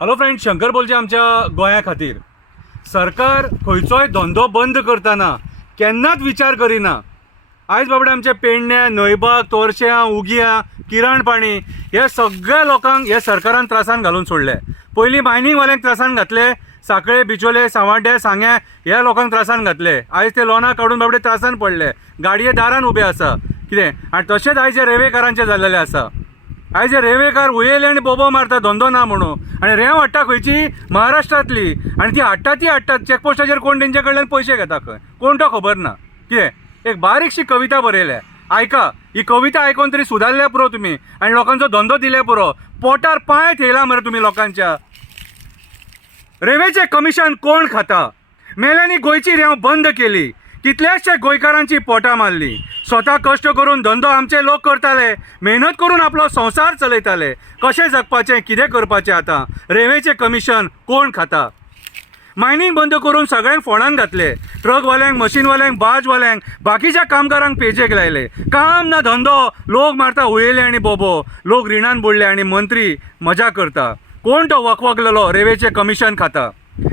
Hello friend, Shankar बोलचे आमच्या गोंया खातीर. सरकार खंयचोय धंदो बंद करतना केन्नाच विचार करिना. आयज बाबडे आमचे पेडण्या, न्हंयबाग, तोरश्यां, उगिया, किरणपाणी हे सगळ्या लोकांक हे सरकारान त्रासान घालून सोडले. पयलीं मायनिंगवाल्यांक त्रासान घातले, साखळे, बिचोले, सांवाड्डे, सांग्या ह्या लोकांक त्रासान घातले. आयज ते लोना काडून बाबडे त्रासान पडले, गाडये दारान उबे आसा कितें. आनी तशेंच आयज हे रेल्वेकारांचे जाल्लेले आसा. आयज हे रेल्वेकार उयेले आनी बोबो मारता धंदो ना म्हणून. आनी रेंव हाडटा खंयची महाराष्ट्रांतली, आनी ती हाडटा चॅकपोस्टाचेर कोण तेंचे कडल्यान पयशे घेता खंय कोण तो खबर ना कितें. एक बारीकशी कविता बरयल्या, आयका. ही कविता आयकून तरी सुदारल्या पुरो तुमी आनी लोकांचो धंदो दिले पुरो. पोटार पांय थेयला मरे तुमी लोकांच्या. रेल्वेचें कमिशन कोण खाता? मेल्यांनी गोंयची रेंव बंद केली, कितल्याशे गोंयकारांची पोटां मारली. स्वता कश्ट करून धंदो आमचे लोक करताले, मेहनत करून आपलो संवसार चलयताले. कशें जगपाचें, कितें करपाचें आतां? रेल्वेचें कमिशन कोण खाता? मायनिंग बंद करून सगळ्यांक फोंडान घातले. ट्रकवाल्यांक, मशीनवाल्यांक, बाजवाल्यांक, बाकीच्या कामगारांक पेजेक लायले. काम ना धंदो, लोक मारता उयेले आनी बोबो. लोक रिणान बुडले आनी मंत्री मजा करता. कोण तो वखवकलेलो रेल्वेचें कमिशन खाता?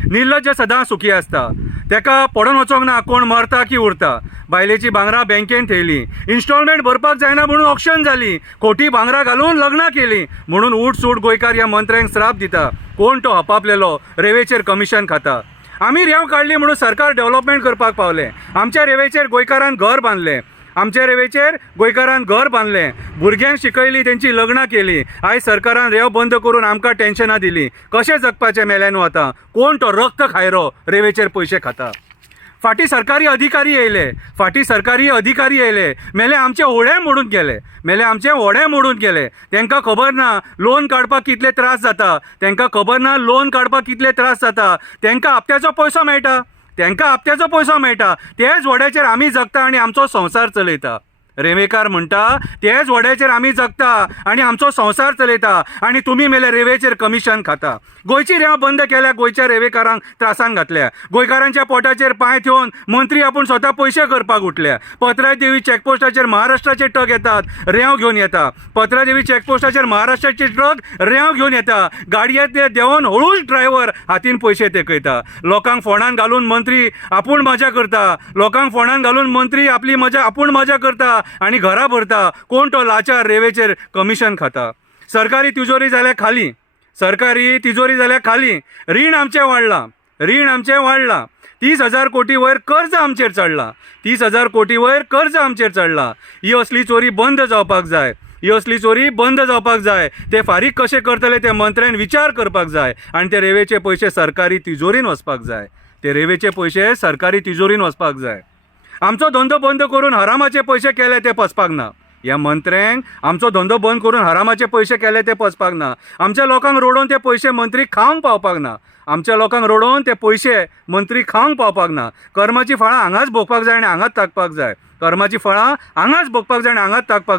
निर्लज्ज सदां सुखी आसता, तेका पडून वचोंक ना कोण मरता की उरता. बायलेची भांगरां बँकेन ठेयली, इन्स्टॉलमेंट भरपाक जायना म्हणून ऑक्शन जाली. खोटी भांगरां घालून लग्नां केली म्हणून उठसूट गोंयकार ह्या मंत्र्यांक श्राप दिता. कोण तो हपापलेलो रेल्वेचेर कमिशन खाता? आमी रेंव काडली म्हणून सरकार डेव्हलपमेंट करपाक पावले. आमच्या रेल्वेचेर गोंयकारान घर बांदलें. आमच्या रेल्वेचेर गोंयकारान घर बांदलें, भुरग्यांक शिकयली, तेंची लग्नां केली. आयज सरकारान रेंव बंद करून आमकां टेन्शनां दिली. कशें जगपाचें मेल्यान आतां? कोण तो रक्त खायरो रेल्वेचेर पयशे खाता? फाटीं सरकारी अधिकारी येयले, मेले आमचे व्हडे मोडून गेले. तांकां खबर ना लोन काडपाक कितले त्रास जाता. तांकां हप्त्याचो पयसो मेळटा. तेच व्हड्याचेर आमी जगता आनी आमचो संवसार चलयता. रेल्वेकार म्हणटा तेच व्हड्याचेर आमी जगता आनी आमचो संवसार चलयता, आनी तुमी मेले रेल्वेचेर कमिशन खाता. गोंयची रेंव बंद केल्या, गोंयच्या रेल्वेकारांक त्रासान घातल्या. गोंयकारांच्या पोटाचेर पांय ठेवून मंत्री आपूण स्वता पयशे करपाक उठल्या. पत्रादेवी चॅकपोस्टाचेर महाराष्ट्राचे ट्रक येतात, रेंव घेवन येता. पत्रादेवी चॅकपोस्टाचेर महाराष्ट्राचे ट्रक रेंव घेवन येता. गाडयेंतले देंवन हळूच ड्रायव्हर हातीन पयशे तेकयता. लोकांक फोंडान घालून मंत्री आपूण मजा करता. आपली मजा आपूण मजा करता आनी घरा भरता. कोण तो लाचार रेल्वेचेर कमिशन खाता? सरकारी तिजोरी जाल्या खाली. रीण आमचें वाडलां. 30,000 कोटी वयर कर्ज आमचेर चडला. ही असली चोरी बंद जावपाक जाय. ते फारीक कशें करतले ते मंत्र्यान विचार करपाक जाय. आनी ते रेल्वेचे पयशे सरकारी तिजोरीन वचपाक जाय. आमचो धंदो बंद करून हरामाचे पयशे केले ते पचपाक ना. ह्या मंत्र्यांक आमचो धंदो बंद करून हरामाचे पयशे केले ते पचपाक ना. आमच्या लोकांक रोडोवन ते पयशे मंत्री खावंक पावपाक ना. कर्माची फळां हांगाच भोगपाक जाय आनी हांगाच ताकपाक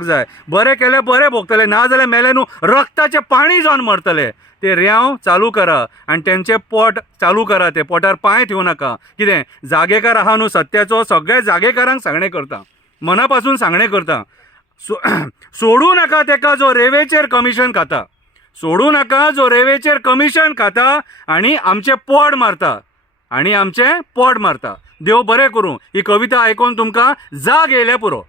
जाय. बरें केलें बरें भोगतले, ना जाल्यार मेले न्हू रक्ताचें पाणी जावन मरतले. ते रेंव चालू करा आनी तेंचें पोट चालू करा. ते पोटार पांय ठेवू नाका. कितें जागेकार आहा न्हू सत्याचो, सगळ्या जागेकारांक सांगणें करता, मना पासून सांगणें करता. सोडू नाका तेका जो रेल्वेचेर कमिशन खाता आनी आमचें पोट मारता. देव बरें करूं. ही कविता आयकून तुमकां जाग येयल्या पुरो.